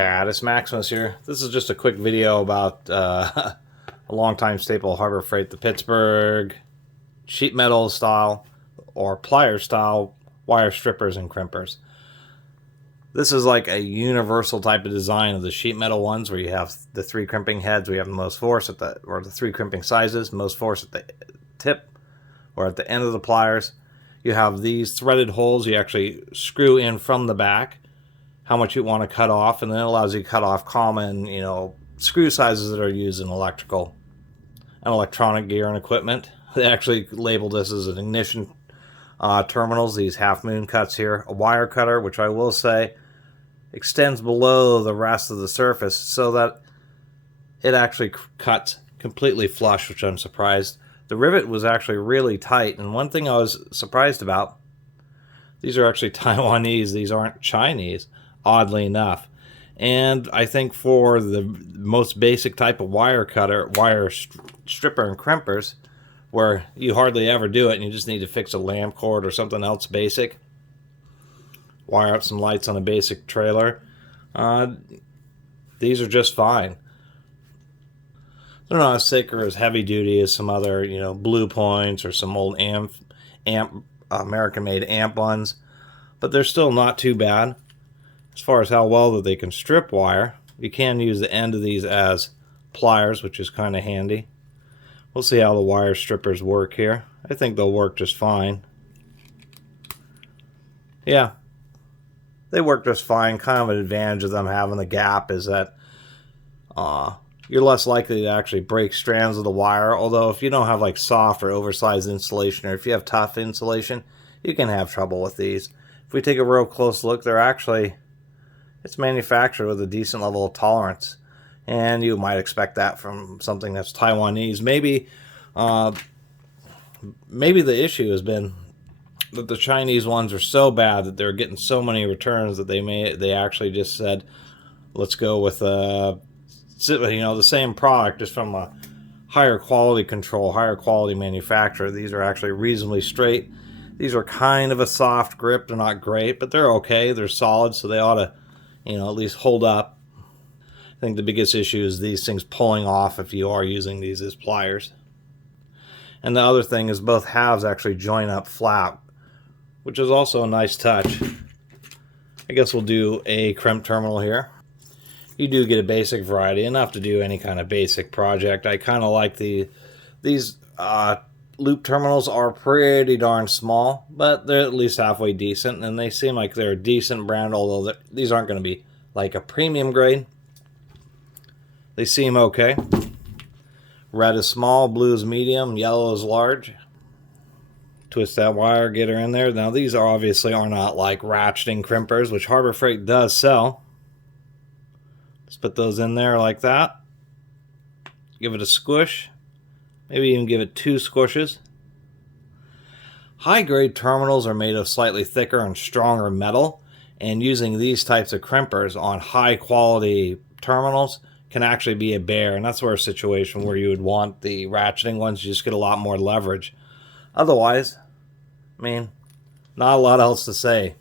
Catus, Maximus here. This is just a quick video about a longtime staple of Harbor Freight, the Pittsburgh sheet metal style or plier style wire strippers and crimpers. This is like a universal type of design of the sheet metal ones, where you have the three crimping heads. We have the most force at the three crimping sizes, most force at the tip or at the end of the pliers. You have these threaded holes you actually screw in from the back, how much you want to cut off, and then it allows you to cut off common, screw sizes that are used in electrical and electronic gear and equipment. They actually labeled this as an ignition terminals, these half moon cuts here. A wire cutter, which I will say extends below the rest of the surface so that it actually cuts completely flush, which I'm surprised. The rivet was actually really tight, and one thing I was surprised about, these are actually Taiwanese, these aren't Chinese, oddly enough. And I think for the most basic type of wire cutter, wire stripper and crimpers, where you hardly ever do it and you just need to fix a lamp cord or something else basic, wire up some lights on a basic trailer, these are just fine. They're not as thick or as heavy duty as some other, Blue Points or some old American-made amp ones, but they're still not too bad. As far as how well that they can strip wire, you can use the end of these as pliers, which is kind of handy. We'll see how the wire strippers work here. I think they'll work just fine. Yeah, they work just fine. Kind of an advantage of them having the gap is that you're less likely to actually break strands of the wire. Although if you don't have like soft or oversized insulation, or if you have tough insulation, you can have trouble with these. If we take a real close look, it's manufactured with a decent level of tolerance, and you might expect that from something that's Taiwanese. Maybe the issue has been that the Chinese ones are so bad that they're getting so many returns that they actually just said, let's go with the same product, just from a higher quality control, higher quality manufacturer. These are actually reasonably straight. These are kind of a soft grip. They're not great, but they're okay. They're solid, so they ought to at least hold up. I think the biggest issue is these things pulling off if you are using these as pliers. And the other thing is both halves actually join up flat, which is also a nice touch. I guess we'll do a crimp terminal here. You do get a basic variety, enough to do any kind of basic project. I kind of like these loop terminals are pretty darn small, but they're at least halfway decent, and they seem like they're a decent brand, although these aren't going to be like a premium grade. They seem okay. Red is small, blue is medium, yellow is large. Twist that wire, get her in there. Now these obviously are not like ratcheting crimpers, which Harbor Freight does sell. Just put those in there like that. Give it a squish. Maybe even give it 2 squishes. High-grade terminals are made of slightly thicker and stronger metal, and using these types of crimpers on high-quality terminals can actually be a bear, and that's where a situation where you would want the ratcheting ones, you just get a lot more leverage. Otherwise, not a lot else to say.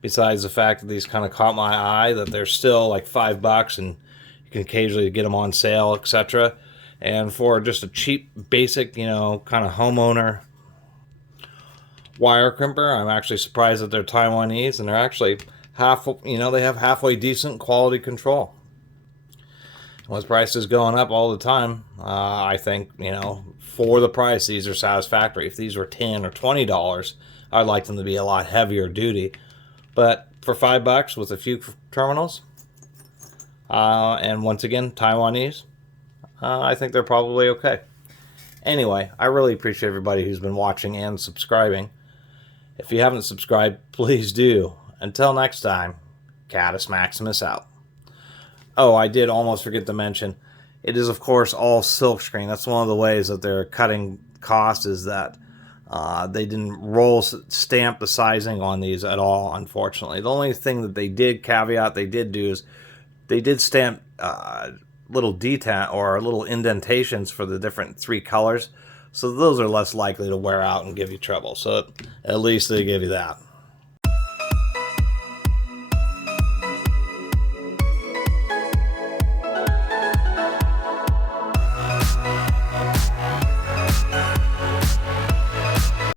Besides the fact that these kind of caught my eye, that they're still like $5, and you can occasionally get them on sale, etc. And for just a cheap, basic, kind of homeowner wire crimper, I'm actually surprised that they're Taiwanese, and they're actually they have halfway decent quality control. With prices going up all the time, I think, for the price, these are satisfactory. If these were $10 or $20, I'd like them to be a lot heavier duty. But for $5 with a few terminals, and once again, Taiwanese, I think they're probably okay. Anyway, I really appreciate everybody who's been watching and subscribing. If you haven't subscribed, please do. Until next time, Catus Maximus out. Oh, I did almost forget to mention, it is of course all silkscreen. That's one of the ways that they're cutting costs, is that they didn't stamp the sizing on these at all, unfortunately. The only thing that they did do is they did stamp little detail or little indentations for the different 3 colors, so those are less likely to wear out and give you trouble. So at least they give you that.